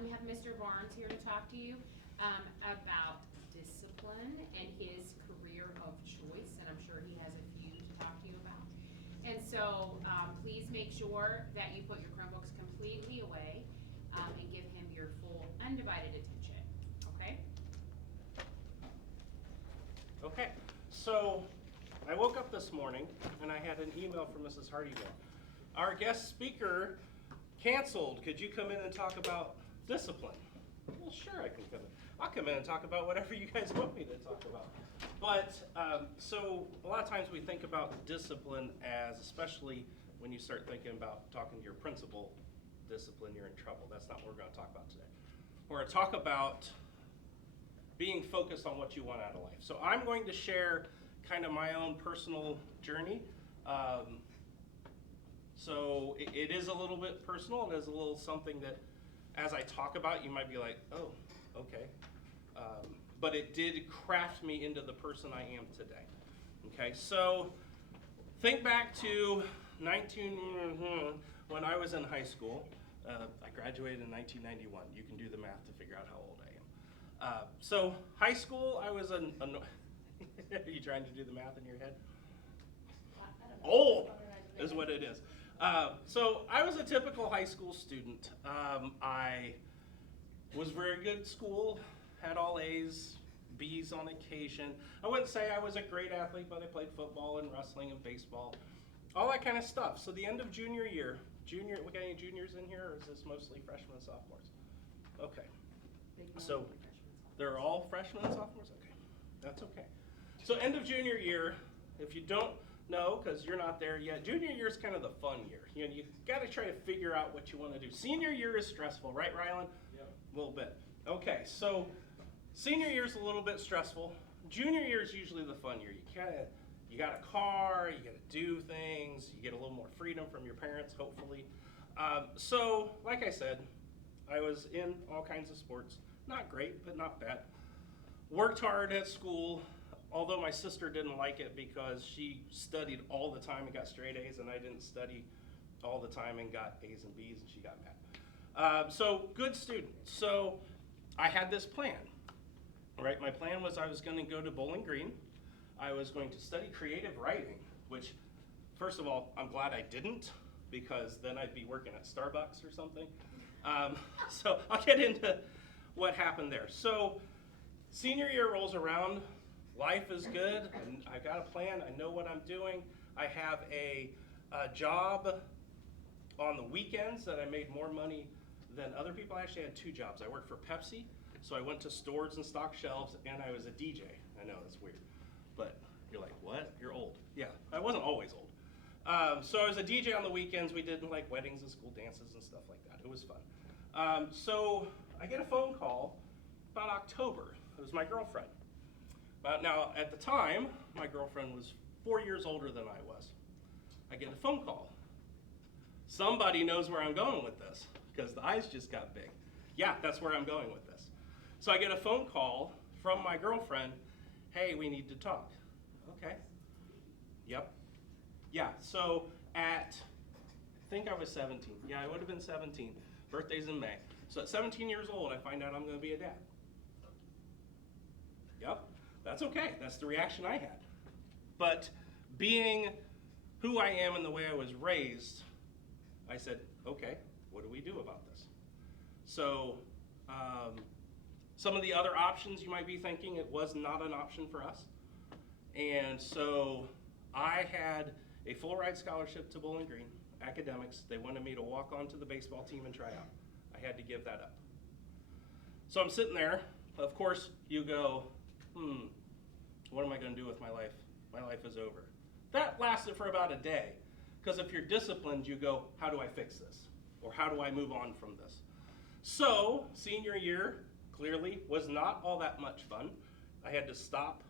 We have Mr. Barnes here to talk to you about discipline and his career of choice, and I'm sure he has a few to talk to you about. And so please make sure that you put your Chromebooks completely away and give him your full undivided attention, okay? Okay, so I woke up this morning and I had an email from Mrs. Hardyville. Our guest speaker canceled. Could you come in and talk about discipline? Well, sure, I can come in. I'll come in and talk about whatever you guys want me to talk about. But so a lot of times we think about discipline as, especially when you start thinking about talking to your principal, discipline, you're in trouble. That's not what we're going to talk about today. We're going to talk about being focused on what you want out of life. So I'm going to share kind of my own personal journey. So it is a little bit personal. It is a little something that as I talk about, you might be like, oh, okay. But it did craft me into the person I am today. Okay, so think back to when I was in high school. I graduated in 1991. You can do the math to figure out how old I am. So high school, I was are you trying to do the math in your head? Old is what it is. So I was a typical high school student. I was very good at school, had all A's, B's on occasion. I wouldn't say I was a great athlete, but I played football and wrestling and baseball, all that kind of stuff. So the end of junior year, we got any juniors in here, or is this mostly freshmen and sophomores? Okay. So they're all freshmen and sophomores? Okay, that's okay. So end of junior year, if you don't know, because you're not there yet, junior year is kind of the fun year. You know, you got to try to figure out what you want to do. Senior year is stressful, right, Rylan? Yep. A little bit. Okay, so senior year is a little bit stressful. Junior year is usually the fun year. You got a car, you got to do things, you get a little more freedom from your parents, hopefully. So, like I said, I was in all kinds of sports. Not great, but not bad. Worked hard at school, although my sister didn't like it because she studied all the time and got straight A's, and I didn't study all the time and got A's and B's, and she got mad. So, good student. So, I had this plan, right? My plan was I was going to go to Bowling Green. I was going to study creative writing, which, first of all, I'm glad I didn't, because then I'd be working at Starbucks or something. So I'll get into what happened there. So senior year rolls around, life is good, and I got a plan, I know what I'm doing. I have a job on the weekends that I made more money than other people. I actually had two jobs. I worked for Pepsi, so I went to stores and stocked shelves, and I was a DJ. I know, that's weird. But you're like, what? You're old. Yeah, I wasn't always old. So I was a DJ on the weekends. We did like weddings and school dances and stuff like that. It was fun. So I get a phone call about October. It was my girlfriend. Now, at the time, my girlfriend was 4 years older than I was. I get a phone call. Somebody knows where I'm going with this, because the eyes just got big. Yeah, that's where I'm going with this. So I get a phone call from my girlfriend. Hey, we need to talk. Okay. Yep. Yeah, so at, I think I was 17. Yeah, I would have been 17. Birthday's in May. So at 17 years old, I find out I'm going to be a dad. Yep, that's okay. That's the reaction I had. But being who I am and the way I was raised, I said, okay, what do we do about this? So some of the other options you might be thinking, it was not an option for us. And so I had a full ride scholarship to Bowling Green, academics. They wanted me to walk onto the baseball team and try out. I had to give that up. So I'm sitting there. Of course, you go, what am I going to do with my life? My life is over. That lasted for about a day. Because if you're disciplined, you go, how do I fix this? Or how do I move on from this? So senior year clearly was not all that much fun. I had to stop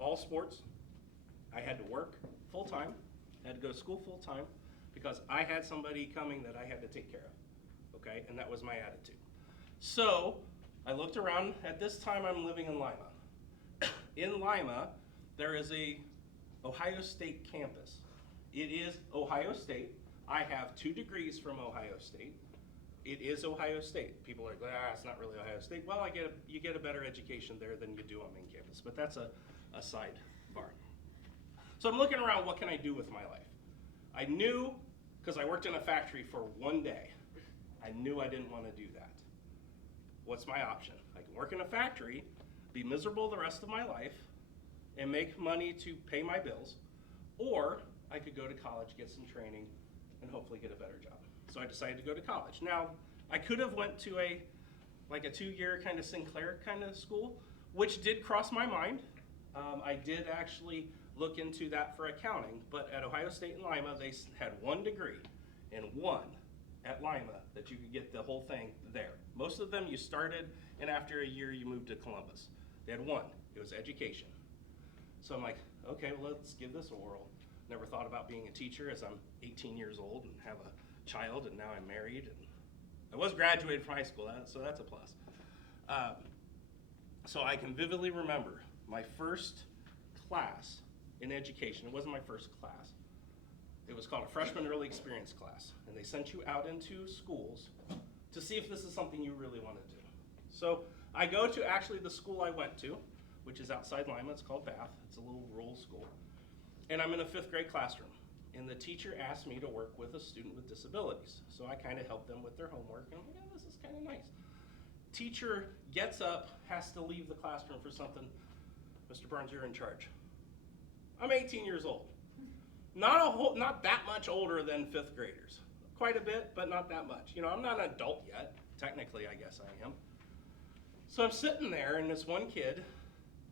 all sports. I had to work full time. I had to go to school full time because I had somebody coming that I had to take care of. Okay, and that was my attitude. So I looked around. At this time, I'm living in Lima. In Lima, there is a Ohio State campus. It is Ohio State. I have 2 degrees from Ohio State. it is Ohio State. People are like, it's not really Ohio State. Well, you get a better education there than you do on main campus, but that's a sidebar. So I'm looking around, what can I do with my life? I knew, because I worked in a factory for one day, I knew I didn't want to do that. What's my option? I can work in a factory, be miserable the rest of my life, and make money to pay my bills, or I could go to college, get some training, and hopefully get a better job. So I decided to go to college. Now, I could have went to a 2-year kind of Sinclair kind of school, which did cross my mind. I did actually look into that for accounting, but at Ohio State in Lima, they had one degree and one at Lima that you could get the whole thing there. Most of them you started, and after a year you moved to Columbus. They had one, it was education. So I'm like, okay, well, let's give this a whirl. Never thought about being a teacher, as I'm 18 years old and have a child, and now I'm married. And I was graduated from high school, so that's a plus. So I can vividly remember my first class in education. It wasn't my first class. It was called a freshman early experience class, and they sent you out into schools to see if this is something you really want to do. So I go to actually the school I went to, which is outside Lima. It's called Bath. It's a little rural school. And I'm in a 5th grade classroom. And the teacher asked me to work with a student with disabilities. So I kind of helped them with their homework. And I'm like, this is kind of nice. Teacher gets up, has to leave the classroom for something. Mr. Barnes, you're in charge. I'm 18 years old. Not that much older than 5th graders. Quite a bit, but not that much. I'm not an adult yet. Technically, I guess I am. So I'm sitting there, and this one kid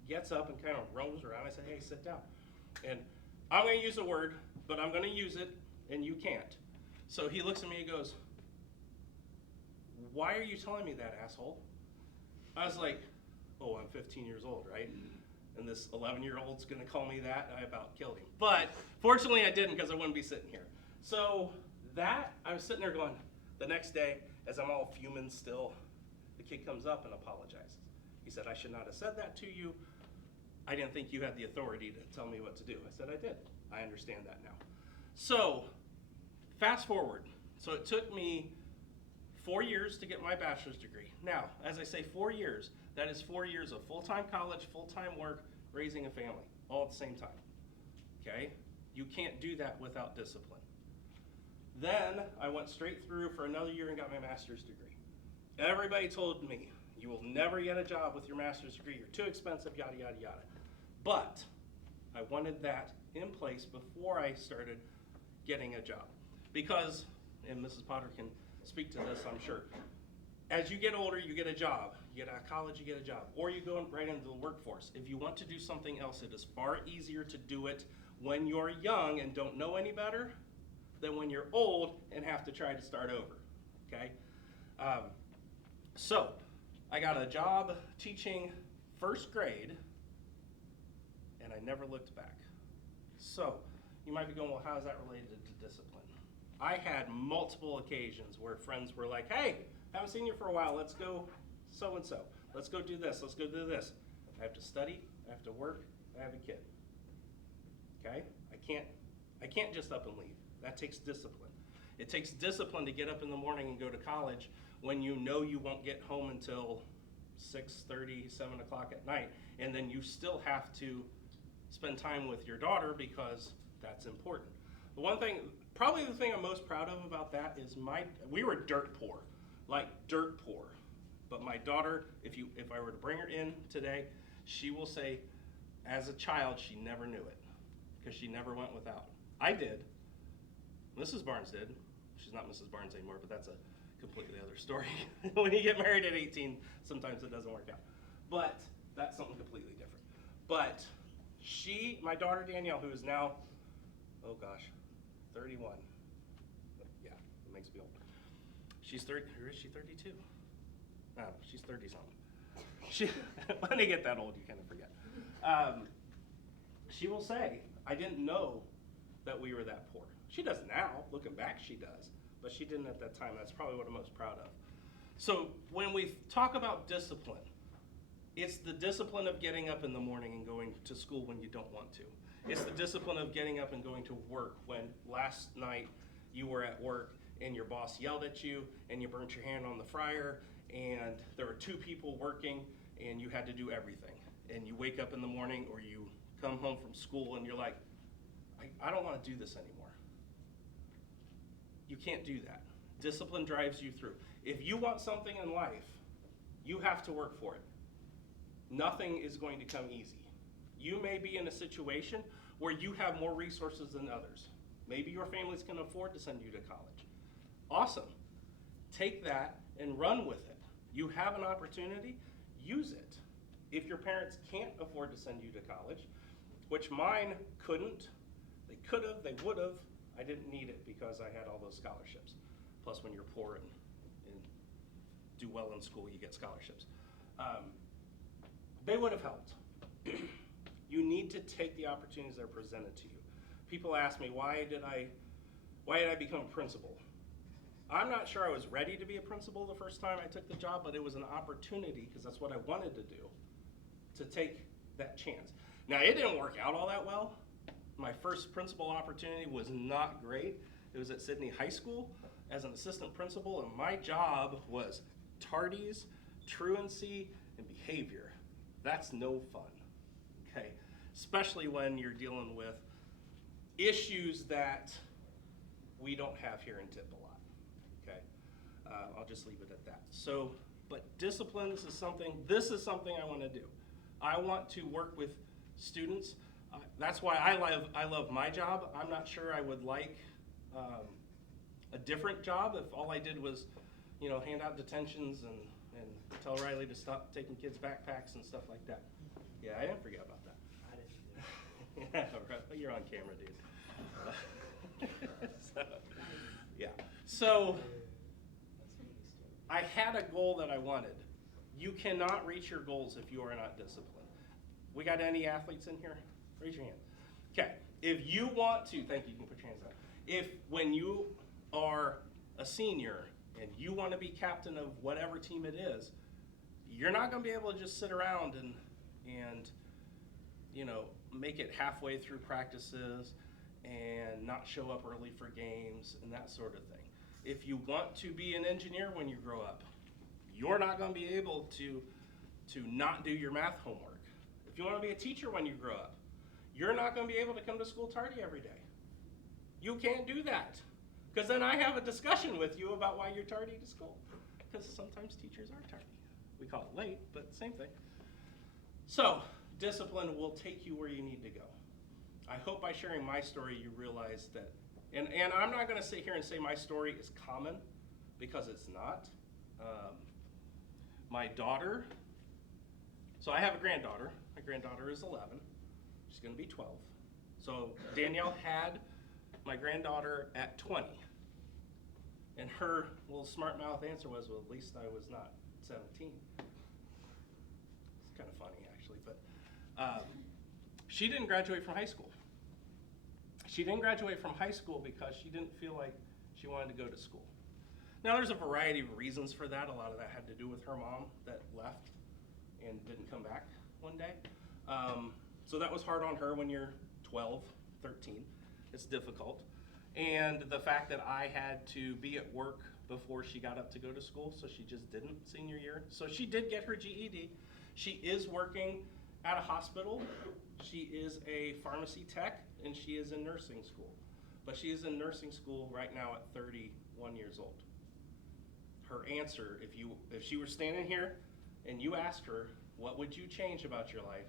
gets up and kind of roams around. I said, hey, sit down. And I'm going to use a word, but I'm going to use it, and you can't. So he looks at me and goes, why are you telling me that, asshole? I was like, oh, I'm 15 years old, right? And this 11-year-old's going to call me that? I about killed him. But fortunately, I didn't, because I wouldn't be sitting here. So I was sitting there going, the next day, as I'm all fuming still, the kid comes up and apologizes. He said, I should not have said that to you. I didn't think you had the authority to tell me what to do. I said, I did. I understand that now. So, fast forward. So it took me 4 years to get my bachelor's degree. Now, as I say 4 years, that is 4 years of full-time college, full-time work, raising a family, all at the same time. Okay? You can't do that without discipline. Then I went straight through for another year and got my master's degree. Everybody told me, you will never get a job with your master's degree. You're too expensive, yada, yada, yada. But I wanted that in place before I started getting a job. Because, and Mrs. Potter can speak to this, I'm sure, as you get older, you get a job. You get out of college, you get a job. Or you go right into the workforce. If you want to do something else, it is far easier to do it when you're young and don't know any better than when you're old and have to try to start over, okay? So I got a job teaching 1st grade, and I never looked back. So you might be going, well, how is that related to discipline? I had multiple occasions where friends were like, hey, haven't seen you for a while, let's go so-and-so. Let's go do this, let's go do this. I have to study, I have to work, I have a kid. Okay? I can't just up and leave. That takes discipline. It takes discipline to get up in the morning and go to college when you know you won't get home until 6:30, 7 o'clock at night, and then you still have to spend time with your daughter because that's important. The one thing, probably the thing I'm most proud of about that is we were dirt poor, like dirt poor. But my daughter, if I were to bring her in today, she will say, as a child, she never knew it because she never went without. I did. Mrs. Barnes did. She's not Mrs. Barnes anymore, but that's a completely other story. When you get married at 18, sometimes it doesn't work out. But that's something completely different. But my daughter Danielle, who is now, 31. Yeah, it makes me old. She's 30, or is she 32? No, she's 30 something. When you get that old, you kind of forget. She will say, I didn't know that we were that poor. She does now, looking back she does, but she didn't at that time. That's probably what I'm most proud of. So when we talk about discipline, it's the discipline of getting up in the morning and going to school when you don't want to. It's the discipline of getting up and going to work when last night you were at work and your boss yelled at you and you burnt your hand on the fryer and there were 2 people working and you had to do everything. And you wake up in the morning or you come home from school and you're like, I don't want to do this anymore. You can't do that. Discipline drives you through. If you want something in life, you have to work for it. Nothing is going to come easy. You may be in a situation where you have more resources than others. Maybe your families can afford to send you to college. Awesome. Take that and run with it. You have an opportunity, use it. If your parents can't afford to send you to college, which mine couldn't, they could have, they would have, I didn't need it because I had all those scholarships. Plus when you're poor and do well in school, you get scholarships. They would have helped. You need to take the opportunities that are presented to you. People ask me, why did I become a principal? I'm not sure I was ready to be a principal the first time I took the job, but it was an opportunity, because that's what I wanted to do, to take that chance. Now, it didn't work out all that well. My first principal opportunity was not great. It was at Sydney High School as an assistant principal, and my job was tardies, truancy, and behavior. That's no fun, okay? Especially when you're dealing with issues that we don't have here in TIP a lot, okay? I'll just leave it at that. So, but discipline, this is something I want to do. I want to work with students. That's why I love my job. I'm not sure I would like a different job if all I did was, hand out detentions and tell Riley to stop taking kids' backpacks and stuff like that. Yeah, I didn't forget about that. I didn't. Yeah, right. You're on camera, dude. So I had a goal that I wanted. You cannot reach your goals if you are not disciplined. We got any athletes in here? Raise your hand. Okay, if you want to, thank you, you can put your hands down. If when you are a senior and you want to be captain of whatever team it is, you're not going to be able to just sit around and make it halfway through practices and not show up early for games and that sort of thing. If you want to be an engineer when you grow up, you're not going to be able to not do your math homework. If you want to be a teacher when you grow up, you're not going to be able to come to school tardy every day. You can't do that, because then I have a discussion with you about why you're tardy to school, because sometimes teachers are tardy. We call it late, but same thing. So discipline will take you where you need to go. I hope by sharing my story you realize that, and I'm not going to sit here and say my story is common, because it's not. My daughter, so I have a granddaughter. My granddaughter is 11. She's going to be 12. So Danielle had my granddaughter at 20. And her little smart mouth answer was, well, at least I was not 17. It's kind of funny, actually. But she didn't graduate from high school. She didn't graduate from high school because she didn't feel like she wanted to go to school. Now, there's a variety of reasons for that. A lot of that had to do with her mom that left and didn't come back one day. So that was hard on her when you're 12, 13. It's difficult. And the fact that I had to be at work before she got up to go to school, so she just didn't senior year. So she did get her GED. She is working at a hospital. She is a pharmacy tech, and she is in nursing school. But she is in nursing school right now at 31 years old. Her answer, if she were standing here and you asked her, what would you change about your life?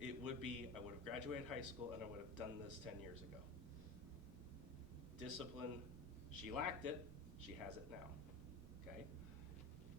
It would be, I would have graduated high school and I would have done this 10 years ago. Discipline, she lacked it, she has it now, okay?